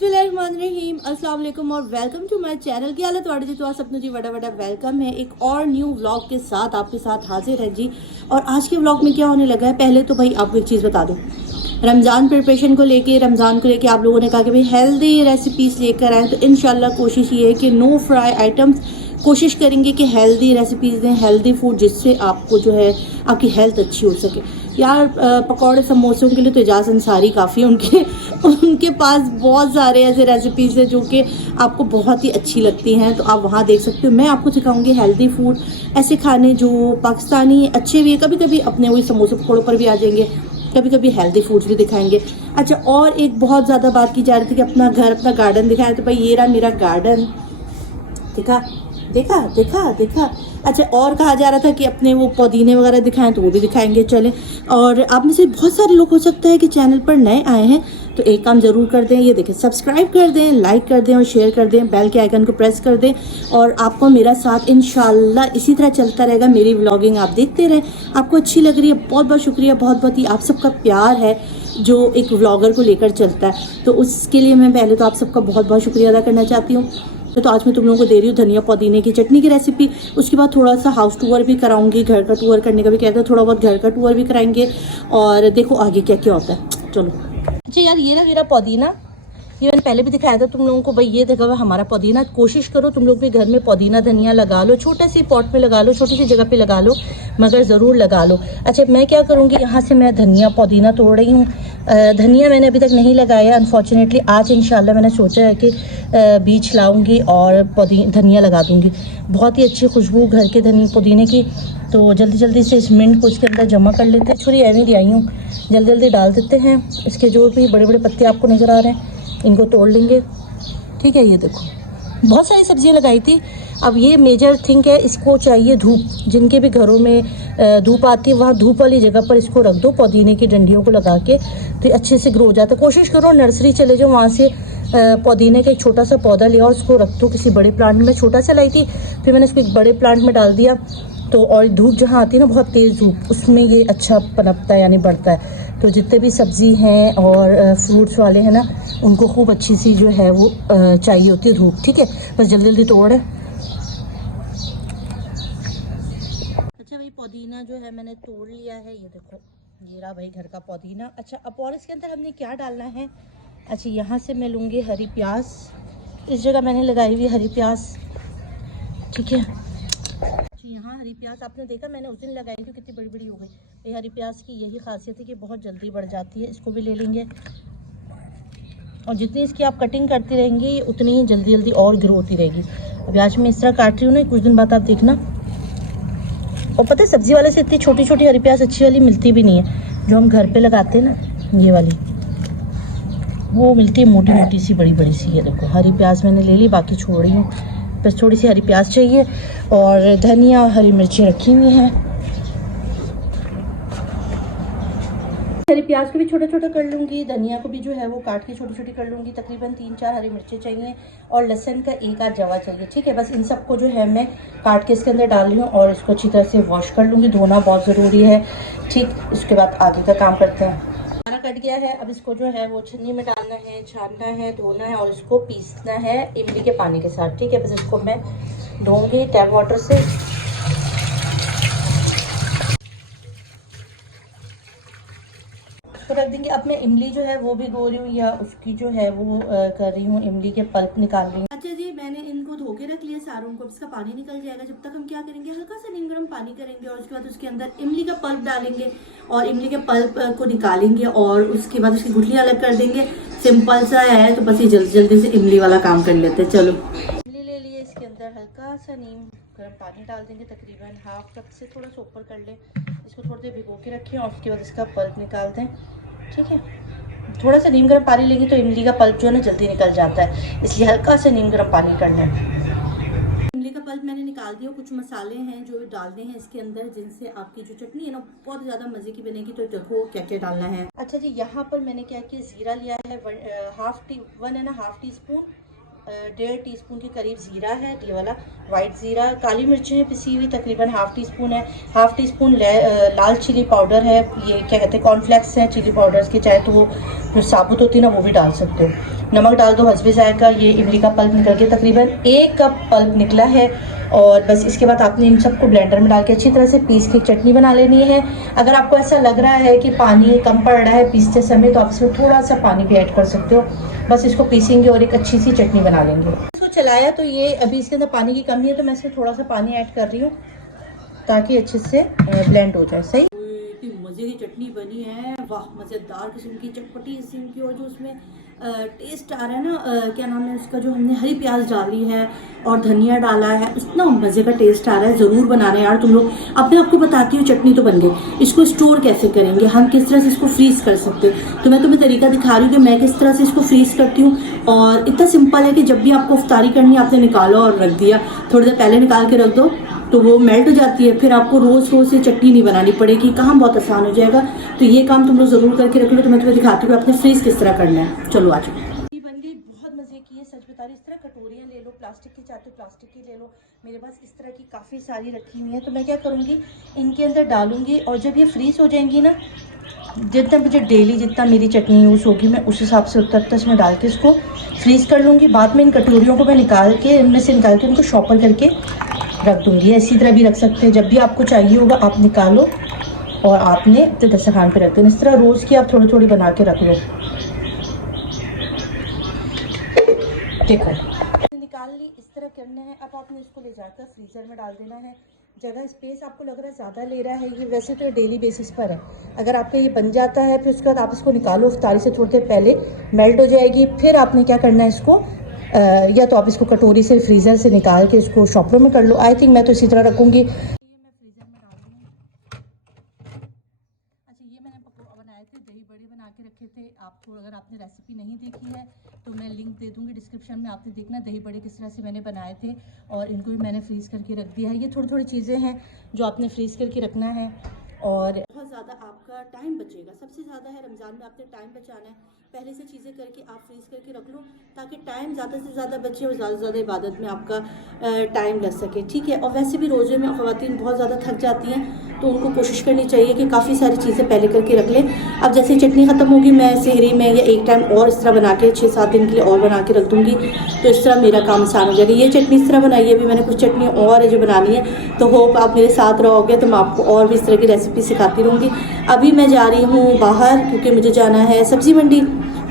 बिस्मिल्लाहिर्रहमानिर्रहीम, अस्सलाम वालेकुम और वेलकम टू माय चैनल। की हालत वाड़ी जी तो सपनों जी बड़ा बड़ा वेलकम है एक और न्यू व्लॉग के साथ आपके साथ हाजिर है जी। और आज के व्लॉग में क्या होने लगा है, पहले तो भाई आपको एक चीज़ बता दूं, रमज़ान प्रिपरेशन को लेके आप लोगों ने कहा कि भाई हेल्दी रेसिपीज़ लेकर आए, तो इंशाल्लाह कोशिश ये है कि नो फ्राई आइटम्स कोशिश करेंगे कि हेल्दी रेसिपीज़ दें, हेल्दी फूड, जिससे आपको जो है आपकी हेल्थ अच्छी हो सके। यार पकौड़े समोसों के लिए तो एजाज अंसारी काफ़ी उनके पास बहुत सारे ऐसे रेसिपीज़ हैं जो कि आपको बहुत ही अच्छी लगती हैं, तो आप वहाँ देख सकते हो। मैं आपको सिखाऊंगी हेल्दी फूड, ऐसे खाने जो पाकिस्तानी अच्छे भी है, कभी कभी अपने वही समोसे पकौड़ों पर भी आ जाएंगे, कभी कभी हेल्दी फूड्स भी दिखाएंगे। अच्छा, और एक बहुत ज़्यादा बात की जा रही थी कि अपना घर अपना गार्डन दिखाएं, तो भाई ये रहा मेरा गार्डन। देखा देखा देखा देखा। अच्छा, और कहा जा रहा था कि अपने वो पुदीने वगैरह दिखाएं, तो वो भी दिखाएंगे। चलें, और आप में से बहुत सारे लोग हो सकता है कि चैनल पर नए आए हैं, तो एक काम ज़रूर कर दें, ये देखें, सब्सक्राइब कर दें, लाइक कर दें और शेयर कर दें, बेल के आइकन को प्रेस कर दें। और आपको मेरा साथ इंशाल्लाह इसी तरह चलता रहेगा, मेरी व्लॉगिंग आप देखते रहें। आपको अच्छी लग रही है, बहुत बहुत शुक्रिया, बहुत बहुत ही आप सबका प्यार है जो एक व्लॉगर को लेकर चलता है, तो उसके लिए मैं पहले तो आप सबका बहुत बहुत शुक्रिया अदा करना चाहती हूँ। तो आज मैं तुम लोगों को दे रही हूँ धनिया पुदीने की चटनी की रेसिपी। उसके बाद थोड़ा सा हाउस टूर भी कराऊंगी, घर का टूर करने का भी कहते हैं, थोड़ा बहुत घर का टूर भी कराएंगे, और देखो आगे क्या क्या होता है। चलो। अच्छा यार, ये ना मेरा पुदीना, ये मैंने पहले भी दिखाया था तुम लोगों को, भाई ये देखा हुआ हमारा पुदीना। कोशिश करो तुम लोग भी घर में पुदीना धनिया लगा लो, छोटा सी पॉट में लगा लो, छोटी सी जगह पे लगा लो, मगर ज़रूर लगा लो। अच्छा, मैं क्या करूँगी, यहाँ से मैं धनिया पुदीना तोड़ रही हूँ। धनिया मैंने अभी तक नहीं लगाया अनफॉर्चुनेटली। आज इंशाल्लाह मैंने सोचा है कि बीज लाऊंगी और धनिया लगा दूंगी। बहुत ही अच्छी खुशबू घर के पुदीने की। तो जल्दी जल्दी से इस मिंट को इसके अंदर जमा कर लेते हैं। छुरी एवं ले आई हूँ, जल्दी जल्दी डाल देते हैं। इसके जो भी बड़े बड़े पत्ते आपको नज़र आ रहे हैं, इनको तोड़ लेंगे। ठीक है, ये देखो बहुत सारी सब्जियां लगाई थी। अब ये मेजर थिंग है, इसको चाहिए धूप। जिनके भी घरों में धूप आती है, वहाँ धूप वाली जगह पर इसको रख दो, पुदीने की डंडियों को लगा के, तो अच्छे से ग्रो हो जाता है। कोशिश करो नर्सरी चले जाओ, वहाँ से पुदीने का एक छोटा सा पौधा लिया और उसको रख दो किसी बड़े प्लांट में। छोटा सा लाई थी, फिर मैंने इसको एक बड़े प्लांट में डाल दिया। तो और धूप जहाँ आती है ना, बहुत तेज़ धूप, उसमें ये अच्छा पनपता है, यानी बढ़ता है। तो जितने भी सब्ज़ी हैं और फ्रूट्स वाले हैं ना, उनको खूब अच्छी सी जो है वो चाहिए होती है धूप। ठीक है, बस जल्दी जल्दी तोड़। अच्छा भाई, पुदीना जो है मैंने तोड़ लिया है, ये देखो, ये रहा भाई घर का पुदीना। अच्छा, अब और इसके अंदर हमने क्या डालना है। अच्छा, यहाँ से मैं लूँगी हरी प्याज, इस जगह मैंने लगाई हुई हरी प्याज। ठीक है, यहाँ हरी प्याज आपने देखा मैंने उस दिन लगाई थी, कितनी बड़ी बड़ी हो गई। ये हरी प्याज की यही खासियत है कि बहुत जल्दी बढ़ जाती है। इसको भी ले लेंगे, और जितनी इसकी आप कटिंग करती रहेंगी उतनी ही जल्दी जल्दी और ग्रो होती रहेगी। अभी आज मैं इस तरह काट रही हूँ ना, कुछ दिन बाद आप देखना। और पता है, सब्जी वाले से इतनी छोटी छोटी हरी प्याज अच्छी वाली मिलती भी नहीं है, जो हम घर पे लगाते हैं ना, ये वाली वो मिलती है मोटी मोटी सी, बड़ी बड़ी सी। ये देखो हरी प्याज मैंने ले ली, बाकी छोड़ रही हूँ, बस थोड़ी सी हरी प्याज चाहिए। और धनिया और हरी मिर्ची रखी हुई हैं। हरी प्याज को भी छोटा छोटा कर लूँगी, धनिया को भी जो है वो काट के छोटी छोटी कर लूँगी। तकरीबन 3-4 हरी मिर्चें चाहिए, और लहसुन का 1 आध जवा चाहिए। ठीक है, बस इन सबको जो है मैं काट के इसके अंदर डाल रही हूँ, और इसको अच्छी तरह से वॉश कर लूँगी। धोना बहुत ज़रूरी है। ठीक, उसके बाद आगे का काम करते हैं। खाना कट गया है, अब इसको जो है वो छन्नी में डालना है, छानना है, धोना है, और इसको पीसना है इमली के पानी के साथ। ठीक है, बस इसको मैं धोऊंगी टैप वाटर से। तो रख देंगे। अब मैं इमली जो है वो भिगो रही हूँ, या उसकी जो है वो कर रही हूँ, इमली के पल्प निकाल रही हूँ। अच्छा जी, मैंने इनको धो के रख लिया सारों को, इसका पानी निकल जाएगा। जब तक हम क्या करेंगे, हल्का सा नीम गर्म पानी करेंगे, और उसके बाद उसके अंदर इमली का पल्प डालेंगे, और इमली के पल्प को निकालेंगे, और उसके बाद उसकी गुठलियाँ अलग कर देंगे। सिंपल सा है, तो बस ये जल्दी जल्दी से इमली वाला काम कर लेते हैं। चलो, इमली ले लिए, इसके अंदर हल्का सा नीम गर्म पानी डाल देंगे, तकरीबन हाफ कप से थोड़ा सा ऊपर कर लें। इसको थोड़ी देर भिगो के रखें, और उसके बाद इसका पल्प निकाल दें। ठीक है, थोड़ा सा नीम गर्म पानी लेंगे तो इमली का पल्प जो है ना जल्दी निकल जाता है, इसलिए हल्का सा नीम गर्म पानी कर लें। इमली का पल्प मैंने निकाल दिया। कुछ मसाले हैं जो डालने हैं इसके अंदर, जिनसे आपकी जो चटनी है ना बहुत ज़्यादा मज़े की बनेगी। तो देखो क्या क्या डालना है। अच्छा जी, यहाँ पर मैंने क्या किया, ज़ीरा लिया है 1.5 टीस्पून, 1.5 टीस्पून के करीब ज़ीरा है, ये वाला वाइट ज़ीरा। काली मिर्चें हैं पिसी हुई, तकरीबन 1/2 टीस्पून है। 1/2 टीस्पून लाल चिली पाउडर है, ये क्या कहते हैं, कॉर्नफ्लेक्स हैं चिली पाउडर्स के, चाहे तो वो जो साबुत होती है ना वो भी डाल सकते हो। नमक डाल दो हस्बे जायका। ये इमली का पल्प निकल के तकरीबन 1 कप पल्प निकला है। और बस इसके बाद आपने इन सबको ब्लेंडर में डाल के अच्छी तरह से पीस के चटनी बना लेनी है। अगर आपको ऐसा लग रहा है कि पानी कम पड़ रहा है पीसते समय, तो आप इसमें थोड़ा सा पानी भी ऐड कर सकते हो। बस इसको पीसेंगे और एक अच्छी सी चटनी बना लेंगे। इसको चलाया तो ये अभी इसके अंदर पानी की कमी है, तो मैं इसमें थोड़ा सा पानी ऐड कर रही हूँ ताकि अच्छे से ब्लेंड हो जाए। सही मज़े की चटनी बनी है, वाह, मज़ेदार किस्म की चटपटी किस्म की। और जो उसमें टेस्ट आ रहा है ना, क्या नाम है उसका, जो हमने हरी प्याज डाली है और धनिया डाला है, इतना मज़े का टेस्ट आ रहा है। ज़रूर बनाना है यार तुम लोग। अपने आपको बताती हूँ, चटनी तो बन गई, इसको स्टोर कैसे करेंगे, हम किस तरह से इसको फ्रीज़ कर सकते हैं। तो मैं तुम्हें तरीका दिखा रही हूँ कि मैं किस तरह से इसको फ्रीज़ करती हूँ। और इतना सिंपल है कि जब भी आपको इफ्तारी करनी है, आपने निकालो और रख दिया, थोड़ी देर पहले निकाल के रख दो तो वो मेल्ट हो जाती है। फिर आपको रोज़ रोज़ ये चटनी नहीं बनानी पड़ेगी, काम बहुत आसान हो जाएगा। तो ये काम तुम लोग ज़रूर करके रख लो। तो मैं तुम्हें दिखाती हूँ आपने फ्रीज़ किस तरह करना है। चलो आज बन गई, बहुत मज़े की है, सच बता रही। इस तरह कटोरियाँ ले लो, प्लास्टिक की चाहते हो प्लास्टिक की ले लो। मेरे पास इस तरह की काफ़ी सारी रखी हुई हैं। तो मैं क्या करूँगी, इनके अंदर डालूँगी और जब ये फ्रीज़ हो जाएंगी ना, जितना मुझे डेली जितना मेरी चटनी यूज़ होगी, मैं उस हिसाब से उतना तक इसमें डाल के इसको फ्रीज़ कर लूँगी। बाद में इन कटोरियों को मैं निकाल के, इनमें से निकाल के उनको शॉपर करके रख दूँगी। इसी तरह भी रख सकते हैं, जब भी आपको चाहिए होगा आप निकालो और आपने तो दस्तरखान पे रख दो। इस तरह रोज़ की आप थोड़ी थोड़ी बना के रख लो। देखो निकाल ली, इस तरह करना है। अब आपने इसको ले जाकर फ्रीज़र में डाल देना है। जगह स्पेस आपको लग रहा है ज़्यादा ले रहा है, ये वैसे तो डेली बेसिस पर है। अगर आपका ये बन जाता है, फिर उसके बाद आप इसको निकालो, इफ्तारी से थोड़ी देर पहले मेल्ट हो जाएगी। फिर आपने क्या करना है, इसको या तो आप इसको कटोरी से फ्रीज़र से निकाल के इसको शॉपरों में कर लो। आई थिंक मैं तो इसी तरह रखूँगी। बनाए थे, दही बड़े बना के रखे थे। आपको अगर आपने रेसिपी नहीं देखी है तो मैं लिंक दे दूंगी डिस्क्रिप्शन में, आपने देखना दही बड़े किस तरह से मैंने बनाए थे। और इनको भी मैंने फ्रीज़ करके रख दिया है। ये थोड़ी थोड़ी चीज़ें हैं जो आपने फ्रीज़ करके रखना है और बहुत ज़्यादा आपका टाइम बचेगा। सबसे ज़्यादा है रमज़ान में आपने टाइम बचाना है, पहले से चीज़ें करके आप फ्रीज़ करके रख लो ताकि टाइम ज़्यादा से ज़्यादा बचे और ज़्यादा से ज़्यादा इबादत में आपका टाइम लग सके। ठीक है। और वैसे भी रोज़े में ख़वातीन बहुत ज़्यादा थक जाती हैं, तो उनको कोशिश करनी चाहिए कि काफ़ी सारी चीज़ें पहले करके रख लें। अब जैसे चटनी ख़त्म होगी, मैं सहरी में या एक टाइम और इस तरह बना के 6-7 दिन के लिए और बना के रख दूँगी। तो इस तरह मेरा काम आसान हो जाएगा। ये चटनी इस तरह बनाई है, अभी मैंने कुछ चटनी और है जो बनानी है। तो होप आप मेरे साथ रहोगे, तो मैं आपको और भी इस तरह की रेसिपी सिखाती रहूँगी। अभी मैं जा रही हूँ बाहर क्योंकि मुझे जाना है सब्ज़ी मंडी,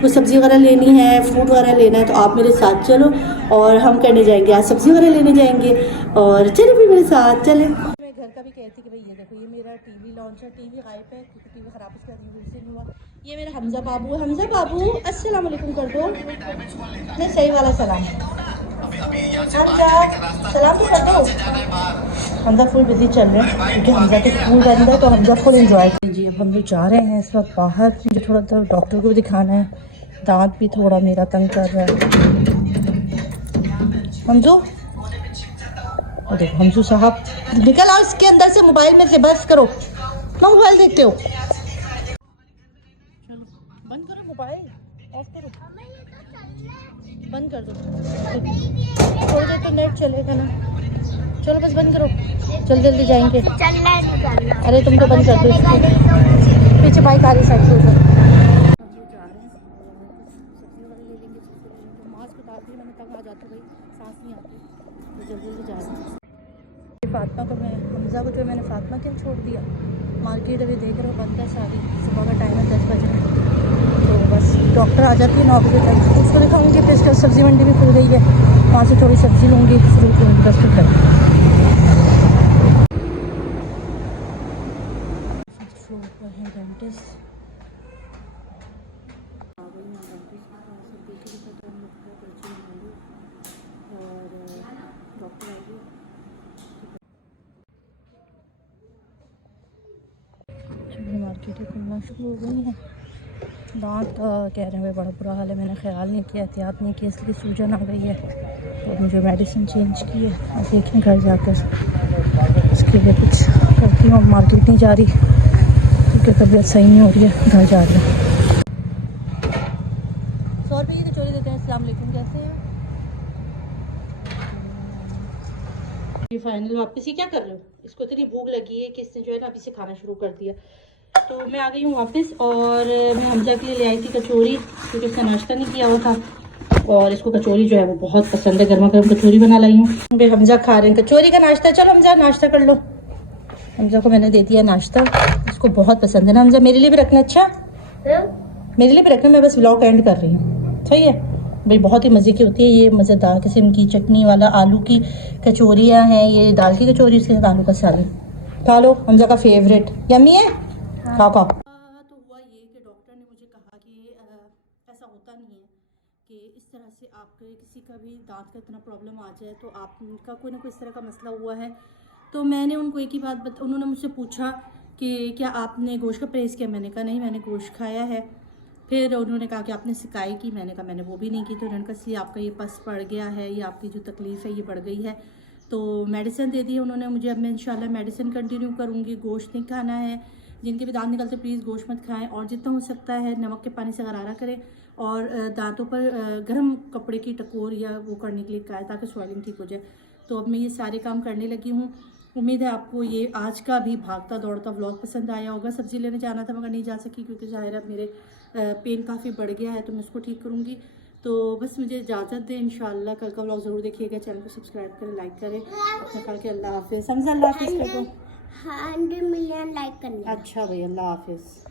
कुछ सब्ज़ी वगैरह लेनी है, फ्रूट वगैरह लेना है। तो आप मेरे साथ चलो और हम करने जाएंगे, आज सब्ज़ी वगैरह लेने जाएंगे। और चलो भी मेरे साथ चले। मैं घर का भी कहती कि भाई ये देखो, ये मेरा टीवी लॉन्च है। टीवी गायब है क्योंकि टीवी ख़राब इसका रिवील नहीं हुआ। ये मेरा हमजा बाबू है। हमजा बाबू अस्सलाम वालेकुम कर दो, नहीं सही वाला सलाम। हमजा सलाम तो कर दो। हमजा फुल बिजी चल रहे हैं क्योंकि हमजा के स्कूल बंद है, तो हमजा फुल एंजॉय कीजिए। अब हम लोग जा रहे हैं इस वक्त बाहर, मुझे थोड़ा सा डॉक्टर को भी दिखाना है, दांत भी थोड़ा मेरा तंग कर रहा है। हमजू, देखो हमजू साहब निकल आओ इसके अंदर से, मोबाइल में से बस करो ना, मोबाइल देखते हो। चलो बंद करो, मोबाइल ऑफ करो, बंद कर दो। थोड़ी देर तो नेट चलेगा ना, चलो बस बंद करो, जल्दी जल्दी जाएंगे। अरे तुम तो बंद कर दो इसकी, पीछे बाइक आ रही साइड से उधर। मास्क उतार दी मैंने, तंग आ जाती भाई, सांस नहीं आती, तो जल्दी जल्दी जा रही हूँ। फातिमा को मैं, हमजा को जो मैंने फातिमा के छोड़ दिया। मार्केट अभी देख रहे हो बंद है सारी, सुबह का टाइम है 10 बजे, तो बस डॉक्टर आ जाती है 9 बजे तक, उसको दिखाऊंगी। फिर इसका सब्ज़ी मंडी भी खुल गई है, वहाँ से थोड़ी सब्ज़ी लूँगी, फ्रूट लूँगी, बस फिर करूँगी। फ्लोर पर है डेंटिस्ट। मार्केट खुलना शुरू हो गई है। दांत कह रहे हैं बड़ा बुरा हाल है, मैंने ख्याल नहीं किया, एहतियात नहीं किया, इसलिए सूजन आ गई है। तो मुझे मेडिसिन चेंज की है, अब देखें घर जाकर इसके लिए कुछ करती हूँ। मार्केट नहीं जा रही क्योंकि तबीयत सही नहीं हो रही है, घर जा रही है। 100 रुपये की कचौरी देते हैं। अस्सलाम वालेकुम, कैसे हैं? ये फाइनल वापस ही क्या कर रहे हो? इसको इतनी भूख लगी है कि इसने जो है ना अभी से खाना शुरू कर दिया। तो मैं आ गई हूँ वापस और मैं हमजा के लिए ले आई थी कचौरी क्योंकि उसने नाश्ता नहीं किया हुआ था। और इसको कचौरी जो है वो बहुत पसंद है, गर्मा गर्म कचौरी बना लाई हूँ। भाई हमजा खा रहे हैं कचौरी का नाश्ता। चलो हमजा नाश्ता कर लो। हमजा को मैंने दे दिया नाश्ता, इसको बहुत पसंद है ना हमजा। मेरे लिए भी रखना। अच्छा मेरे लिए भी रखना, मैं बस व्लॉग एंड कर रही हूँ, सही है भाई। बहुत ही मज़े की होती है ये, मज़ेदार किस्म की चटनी वाला आलू की कचौरियाँ हैं। ये दाल की कचौरी, उसके साथ आलू का सालन। खा लो, हमजा का फेवरेट। यम्मी है, खाओ खाओ। तो हुआ ये कि डॉक्टर ने मुझे कहा कि ऐसा होता नहीं है कि इस तरह से आपके किसी का भी दांत का इतना प्रॉब्लम आ जाए तो आपका कोई ना कोई इस तरह का मसला हुआ है। तो मैंने उनको एक ही बात उन्होंने मुझसे पूछा कि क्या आपने गोश्त का परहेज़ किया? मैंने कहा नहीं, मैंने गोश्त खाया है। फिर उन्होंने कहा कि आपने सिकाई की? मैंने कहा मैंने वो भी नहीं की। तो उन्होंने कहा इसलिए आपका ये पस पड़ गया है, ये आपकी जो तकलीफ़ है ये बढ़ गई है। तो मेडिसिन दे दी है उन्होंने मुझे। अब मैं इंशाल्लाह मेडिसिन कंटिन्यू करूँगी। गोश्त नहीं खाना है। जिनके भी दांत निकलते प्लीज़ गोश्त मत खाएं, और जितना हो सकता है नमक के पानी से गरारा करें, और दांतों पर गर्म कपड़े की टकोर या वो करने के लिए कहा है ताकि स्वेलिंग ठीक हो जाए। तो अब मैं ये सारे काम करने लगी हूँ। उम्मीद है आपको ये आज का भी भागता दौड़ता व्लॉग पसंद आया होगा। सब्ज़ी लेने जाना था मगर नहीं जा सकी क्योंकि ज़ाहिर है मेरे पेन काफ़ी बढ़ गया है, तो मैं उसको ठीक करूँगी। तो बस मुझे इजाज़त दें, इंशाल्लाह कल का व्लॉग ज़रूर देखिएगा। चैनल को सब्सक्राइब करें, लाइक करें। अपने ख्याल के अल्लाह हाफिज़। समझा? अल्लाह हाफिज़ कर दो। 100 मिलियन लाइक करना। अच्छा भाई, अल्लाह हाफिज़।